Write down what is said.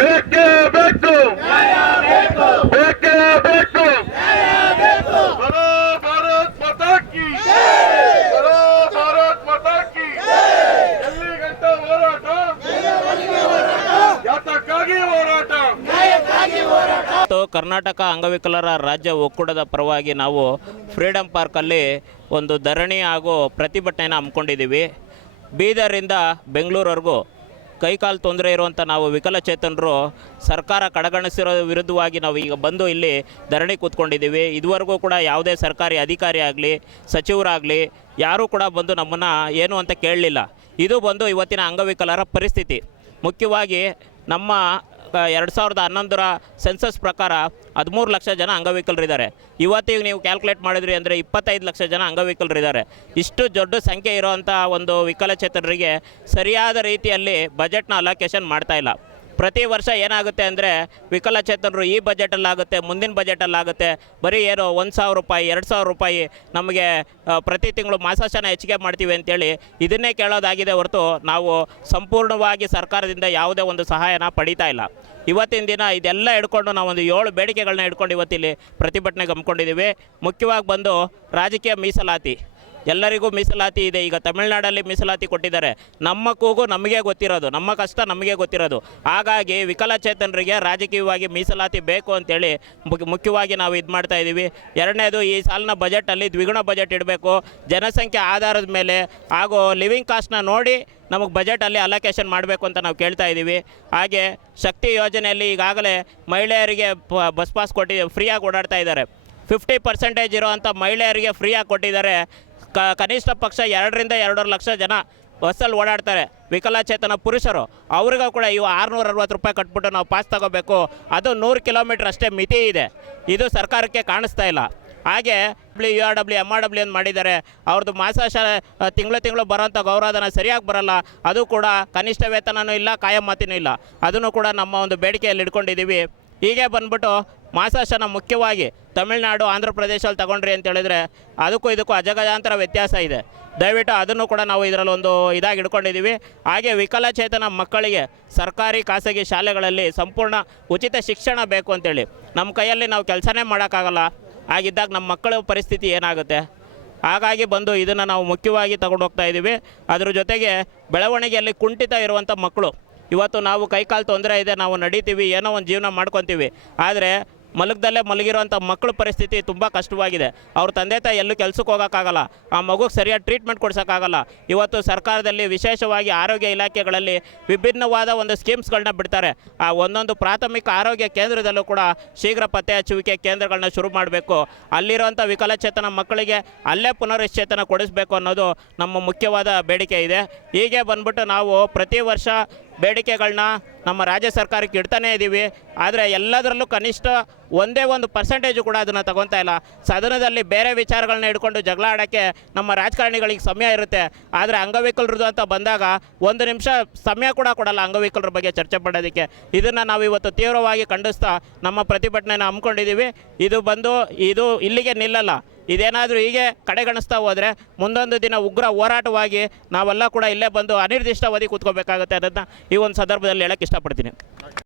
ಬೇಕೇ ಬೇಕು, ಬೇಕೇ ಬೇಕು. ಬರೋ ಭಾರತ್ ಮಾತಾ ಕಿ, ಬರೋ ಭಾರತ್ ಮಾತಾ ಕಿ. ಎಲ್ಲಿ ಗಂಟ ಹೋರಾಟ, ಯಾತಕ್ಕಾಗಿ ಹೋರಾಟ. ಕರ್ನಾಟಕ ಅಂಗವಿಕಲರ ರಾಜ್ಯ ಒಕ್ಕೂಟದ ಪರವಾಗಿ ನಾವು ಫ್ರೀಡಂ ಪಾರ್ಕಲ್ಲಿ ಒಂದು ಧರಣಿ ಹಾಗೂ ಪ್ರತಿಭಟನೆಯನ್ನು ಹಮ್ಮಿಕೊಂಡಿದ್ದೀವಿ. ಬೀದರಿಂದ ಬೆಂಗಳೂರವರೆಗೂ ಕೈಕಾಲು ತೊಂದರೆ ಇರುವಂಥ ನಾವು ವಿಕಲಚೇತನರು ಸರ್ಕಾರ ಕಡೆಗಣಿಸಿರೋ ವಿರುದ್ಧವಾಗಿ ನಾವು ಈಗ ಬಂದು ಇಲ್ಲಿ ಧರಣಿ ಕೂತ್ಕೊಂಡಿದ್ದೀವಿ. ಇದುವರೆಗೂ ಕೂಡ ಯಾವುದೇ ಸರ್ಕಾರಿ ಅಧಿಕಾರಿ ಆಗಲಿ ಸಚಿವರಾಗಲಿ ಯಾರೂ ಕೂಡ ಬಂದು ನಮ್ಮನ್ನು ಏನು ಅಂತ ಕೇಳಲಿಲ್ಲ. ಇದು ಬಂದು ಇವತ್ತಿನ ಅಂಗವಿಕಲರ ಪರಿಸ್ಥಿತಿ. ಮುಖ್ಯವಾಗಿ ನಮ್ಮ 2011ರ ಸೆನ್ಸಸ್ ಪ್ರಕಾರ 13 ಲಕ್ಷ ಜನ ಅಂಗವಿಕಲರಿದ್ದಾರೆ. ಇವತ್ತಿಗೆ ನೀವು ಕ್ಯಾಲ್ಕುಲೇಟ್ ಮಾಡಿದ್ರಿ ಅಂದರೆ 25 ಲಕ್ಷ ಜನ ಅಂಗವಿಕಲರಿದ್ದಾರೆ. ಇಷ್ಟು ದೊಡ್ಡ ಸಂಖ್ಯೆ ಇರೋವಂಥ ಒಂದು ವಿಕಲಚೇತನರಿಗೆ ಸರಿಯಾದ ರೀತಿಯಲ್ಲಿ ಬಜೆಟ್ನ ಅಲೋಕೇಶನ್ ಮಾಡ್ತಾಯಿಲ್ಲ. ಪ್ರತಿ ವರ್ಷ ಏನಾಗುತ್ತೆ ಅಂದರೆ ವಿಕಲಚೇತನರು ಈ ಬಜೆಟಲ್ಲಾಗುತ್ತೆ, ಮುಂದಿನ ಬಜೆಟಲ್ಲಾಗುತ್ತೆ, ಬರೀ ಏನು 1,000 ರೂಪಾಯಿ 2,000 ರೂಪಾಯಿ ನಮಗೆ ಪ್ರತಿ ತಿಂಗಳು ಮಾಸಾಶನ ಹೆಚ್ಚಿಗೆ ಮಾಡ್ತೀವಿ ಅಂತೇಳಿ ಇದನ್ನೇ ಕೇಳೋದಾಗಿದೆ ಹೊರತು ನಾವು ಸಂಪೂರ್ಣವಾಗಿ ಸರ್ಕಾರದಿಂದ ಯಾವುದೇ ಒಂದು ಸಹಾಯನ ಪಡೀತಾ ಇಲ್ಲ. ಇವತ್ತಿನ ದಿನ ಇದೆಲ್ಲ ಹಿಡ್ಕೊಂಡು ನಾವೊಂದು 7 ಬೇಡಿಕೆಗಳನ್ನ ಹಿಡ್ಕೊಂಡು ಇವತ್ತಿಲ್ಲಿ ಪ್ರತಿಭಟನೆಗೆ ಹಮ್ಮಿಕೊಂಡಿದ್ದೀವಿ. ಮುಖ್ಯವಾಗಿ ಬಂದು ರಾಜಕೀಯ ಮೀಸಲಾತಿ, ಎಲ್ಲರಿಗೂ ಮೀಸಲಾತಿ ಇದೆ. ಈಗ ತಮಿಳುನಾಡಲ್ಲಿ ಮೀಸಲಾತಿ ಕೊಟ್ಟಿದ್ದಾರೆ. ನಮ್ಮ ಕೂಗು ನಮಗೆ ಗೊತ್ತಿರೋದು, ನಮ್ಮ ಕಷ್ಟ ನಮಗೆ ಗೊತ್ತಿರೋದು. ಹಾಗಾಗಿ ವಿಕಲಚೇತನರಿಗೆ ರಾಜಕೀಯವಾಗಿ ಮೀಸಲಾತಿ ಬೇಕು ಅಂತೇಳಿ ಮುಖ್ಯವಾಗಿ ನಾವು ಇದು ಮಾಡ್ತಾಯಿದ್ದೀವಿ. ಎರಡನೇದು, ಈ ಸಾಲಿನ ಬಜೆಟಲ್ಲಿ ದ್ವಿಗುಣ ಬಜೆಟ್ ಇಡಬೇಕು. ಜನಸಂಖ್ಯೆ ಆಧಾರದ ಮೇಲೆ ಹಾಗೂ ಲಿವಿಂಗ್ ಕಾಸ್ಟ್ನ ನೋಡಿ ನಮಗೆ ಬಜೆಟಲ್ಲಿ ಅಲೋಕೇಶನ್ ಮಾಡಬೇಕು ಅಂತ ನಾವು ಕೇಳ್ತಾ ಇದ್ದೀವಿ. ಹಾಗೆ ಶಕ್ತಿ ಯೋಜನೆಯಲ್ಲಿ ಈಗಾಗಲೇ ಮಹಿಳೆಯರಿಗೆ ಬಸ್ ಪಾಸ್ ಫ್ರೀಯಾಗಿ ಓಡಾಡ್ತಾ ಇದ್ದಾರೆ. 50% ಇರೋವಂಥ ಮಹಿಳೆಯರಿಗೆ ಫ್ರೀಯಾಗಿ ಕೊಟ್ಟಿದ್ದಾರೆ. ಕನಿಷ್ಠ ಪಕ್ಷ 2ರಿಂದ 2.5 ಲಕ್ಷ ಜನ ಬಸ್ಸಲ್ಲಿ ಓಡಾಡ್ತಾರೆ ವಿಕಲಚೇತನ ಪುರುಷರು. ಅವ್ರಿಗೂ ಕೂಡ ಇವು 660 ರೂಪಾಯಿ ಕಟ್ಬಿಟ್ಟು ನಾವು ಪಾಸ್ ತಗೋಬೇಕು. ಅದು 100 ಕಿಲೋಮೀಟ್ರ್ ಅಷ್ಟೇ ಮಿತಿ ಇದೆ. ಇದು ಸರ್ಕಾರಕ್ಕೆ ಕಾಣಿಸ್ತಾ ಇಲ್ಲ. ಹಾಗೆ URW MRW ಅಂತ ಮಾಡಿದ್ದಾರೆ. ಅವ್ರದ್ದು ಮಾಸಾಶ ತಿಂಗಳು ಬರೋಂಥ ಗೌರವಧನ ಸರಿಯಾಗಿ ಬರೋಲ್ಲ. ಅದು ಕೂಡ ಕನಿಷ್ಠ ವೇತನವೂ ಇಲ್ಲ, ಕಾಯಮಾತಿನೂ ಇಲ್ಲ. ಅದನ್ನು ಕೂಡ ನಮ್ಮ ಒಂದು ಬೇಡಿಕೆಯಲ್ಲಿ ಇಟ್ಕೊಂಡಿದ್ದೀವಿ. ಹೀಗೆ ಬಂದ್ಬಿಟ್ಟು ಮಾಸಾಶನ ಮುಖ್ಯವಾಗಿ ತಮಿಳುನಾಡು ಆಂಧ್ರ ಪ್ರದೇಶಲ್ಲಿ ತಗೊಂಡ್ರಿ ಅಂತ ಹೇಳಿದ್ರೆ ಅದಕ್ಕೂ ಇದಕ್ಕೂ ಅಜಗಜಾಂತರ ವ್ಯತ್ಯಾಸ ಇದೆ. ದಯವಿಟ್ಟು ಅದನ್ನು ಕೂಡ ನಾವು ಇದರಲ್ಲಿ ಒಂದು ಇದಾಗಿ ಇಟ್ಕೊಂಡಿದ್ದೀವಿ. ಹಾಗೆ ವಿಕಲಚೇತನ ಮಕ್ಕಳಿಗೆ ಸರ್ಕಾರಿ ಖಾಸಗಿ ಶಾಲೆಗಳಲ್ಲಿ ಸಂಪೂರ್ಣ ಉಚಿತ ಶಿಕ್ಷಣ ಬೇಕು ಅಂತೇಳಿ ನಮ್ಮ ಕೈಯಲ್ಲಿ ನಾವು ಕೆಲಸನೇ ಮಾಡೋಕ್ಕಾಗಲ್ಲ. ಹಾಗಿದ್ದಾಗ ನಮ್ಮ ಮಕ್ಕಳ ಪರಿಸ್ಥಿತಿ ಏನಾಗುತ್ತೆ? ಹಾಗಾಗಿ ಬಂದು ಇದನ್ನು ನಾವು ಮುಖ್ಯವಾಗಿ ತಗೊಂಡು ಹೋಗ್ತಾ ಇದ್ದೀವಿ. ಅದ್ರ ಜೊತೆಗೆ ಬೆಳವಣಿಗೆಯಲ್ಲಿ ಕುಂಠಿತ ಇರುವಂಥ ಮಕ್ಕಳು, ಇವತ್ತು ನಾವು ಕೈಕಾಲು ತೊಂದರೆ ಇದೆ, ನಾವು ನಡೀತೀವಿ, ಏನೋ ಒಂದು ಜೀವನ ಮಾಡ್ಕೊತೀವಿ. ಆದರೆ ಮಲಗದಲ್ಲೇ ಮಲಗಿರೋಂಥ ಮಕ್ಕಳ ಪರಿಸ್ಥಿತಿ ತುಂಬ ಕಷ್ಟವಾಗಿದೆ. ಅವ್ರ ತಂದೆ ತಾಯಿ ಎಲ್ಲೂ ಕೆಲಸಕ್ಕೆ ಹೋಗೋಕ್ಕಾಗಲ್ಲ, ಆ ಮಗುಗೆ ಸರಿಯಾದ ಟ್ರೀಟ್ಮೆಂಟ್ ಕೊಡ್ಸೋಕ್ಕಾಗಲ್ಲ. ಇವತ್ತು ಸರ್ಕಾರದಲ್ಲಿ ವಿಶೇಷವಾಗಿ ಆರೋಗ್ಯ ಇಲಾಖೆಗಳಲ್ಲಿ ವಿಭಿನ್ನವಾದ ಒಂದು ಸ್ಕೀಮ್ಸ್ಗಳನ್ನ ಬಿಡ್ತಾರೆ. ಆ ಒಂದೊಂದು ಪ್ರಾಥಮಿಕ ಆರೋಗ್ಯ ಕೇಂದ್ರದಲ್ಲೂ ಕೂಡ ಶೀಘ್ರ ಪತ್ತೆ ಹಚ್ಚುವಿಕೆ ಕೇಂದ್ರಗಳನ್ನ ಶುರು ಮಾಡಬೇಕು. ಅಲ್ಲಿರುವಂಥ ವಿಕಲಚೇತನ ಮಕ್ಕಳಿಗೆ ಅಲ್ಲೇ ಪುನಶ್ಚೇತನ ಕೊಡಿಸ್ಬೇಕು ಅನ್ನೋದು ನಮ್ಮ ಮುಖ್ಯವಾದ ಬೇಡಿಕೆ ಇದೆ. ಹೀಗೆ ಬಂದ್ಬಿಟ್ಟು ನಾವು ಪ್ರತಿ ವರ್ಷ ಬೇಡಿಕೆಗಳನ್ನ ನಮ್ಮ ರಾಜ್ಯ ಸರ್ಕಾರಕ್ಕೆ ಇಡ್ತಾನೇ ಇದ್ದೀವಿ. ಆದರೆ ಎಲ್ಲದರಲ್ಲೂ ಕನಿಷ್ಠ ಒಂದೇ ಒಂದು ಪರ್ಸೆಂಟೇಜು ಕೂಡ ಅದನ್ನು ತಗೊತಾ ಇಲ್ಲ. ಸದನದಲ್ಲಿ ಬೇರೆ ವಿಚಾರಗಳನ್ನ ಹಿಡ್ಕೊಂಡು ಜಗಳ ಆಡೋಕ್ಕೆ ನಮ್ಮ ರಾಜಕಾರಣಿಗಳಿಗೆ ಸಮಯ ಇರುತ್ತೆ. ಆದರೆ ಅಂಗವಿಕಲರದು ಅಂತ ಬಂದಾಗ 1 ನಿಮಿಷ ಸಮಯ ಕೂಡ ಕೊಡಲ್ಲ ಅಂಗವಿಕಲರ ಬಗ್ಗೆ ಚರ್ಚೆ ಮಾಡೋದಕ್ಕೆ. ಇದನ್ನು ನಾವು ಇವತ್ತು ತೀವ್ರವಾಗಿ ಖಂಡಿಸ್ತಾ ನಮ್ಮ ಪ್ರತಿಭಟನೆಯನ್ನು ಹಮ್ಮಿಕೊಂಡಿದ್ದೀವಿ. ಇದು ಇಲ್ಲಿಗೆ ನಿಲ್ಲಲ್ಲ. ಇದೇನಾದರೂ ಹೀಗೆ ಕಡೆಗಣಿಸ್ತಾ ಹೋದರೆ ಮುಂದೊಂದು ದಿನ ಉಗ್ರ ಹೋರಾಟವಾಗಿ ನಾವೆಲ್ಲ ಕೂಡ ಇಲ್ಲೇ ಬಂದು ಅನಿರ್ದಿಷ್ಟಾವಧಿ ಕೂತ್ಕೋಬೇಕಾಗುತ್ತೆ ಅನ್ನೋದನ್ನ ಈ ಒಂದು ಸಂದರ್ಭದಲ್ಲಿ ಹೇಳೋಕ್ಕೆ ಇಷ್ಟಪಡ್ತೀನಿ.